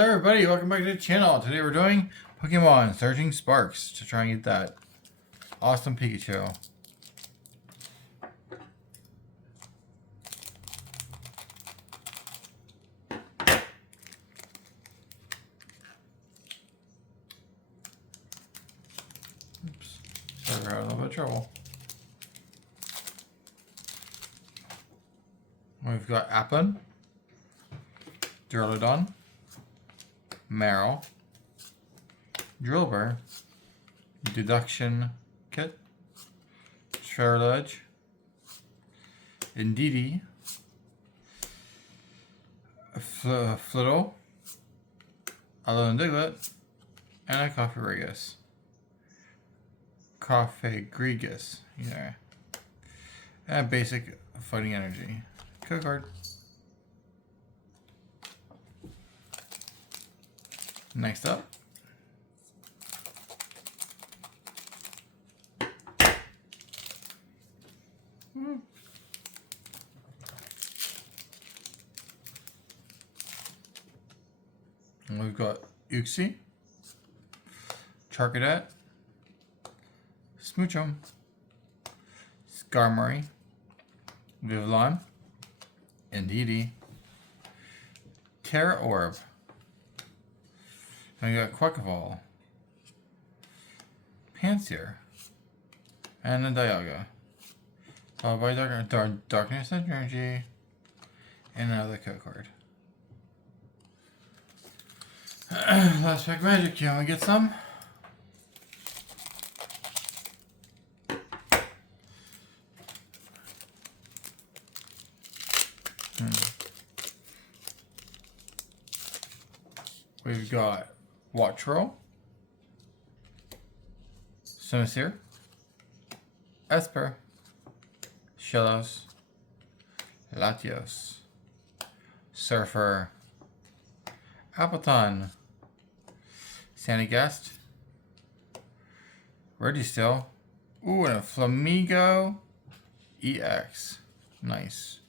Hello everybody, welcome back to the channel. Today we're doing Pokemon Surging Sparks to try and get that awesome Pikachu. Oops, sorry, we're having a little bit of trouble. We've got Applin, Duraludon, Meryl, Drillbur, Deduction Kit, Sherledge, Indeedee, Flittle, Alone Diglett, and a Coffee Gregus, yeah. And basic fighting energy. Code card. Next up, we've got Uxie, Charcadet, Smoochum, Skarmory, Vivillon, Indeedee, Terra Orb. And we got Quackball, Pansear, and a Dialga. Followed by Darkness Energy, and another code card. Last pack magic, can we get some? We've got Watchroll, Sinister, Esper, Shellos, Latios, Surfer, Appleton, Sandygast, Registeel, ooh, and a Flamigo EX. Nice.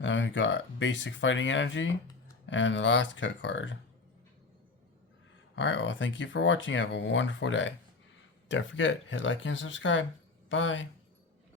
Then we've got Basic Fighting Energy and the last code card. Alright, well, thank you for watching. Have a wonderful day. Don't forget, hit like and subscribe. Bye.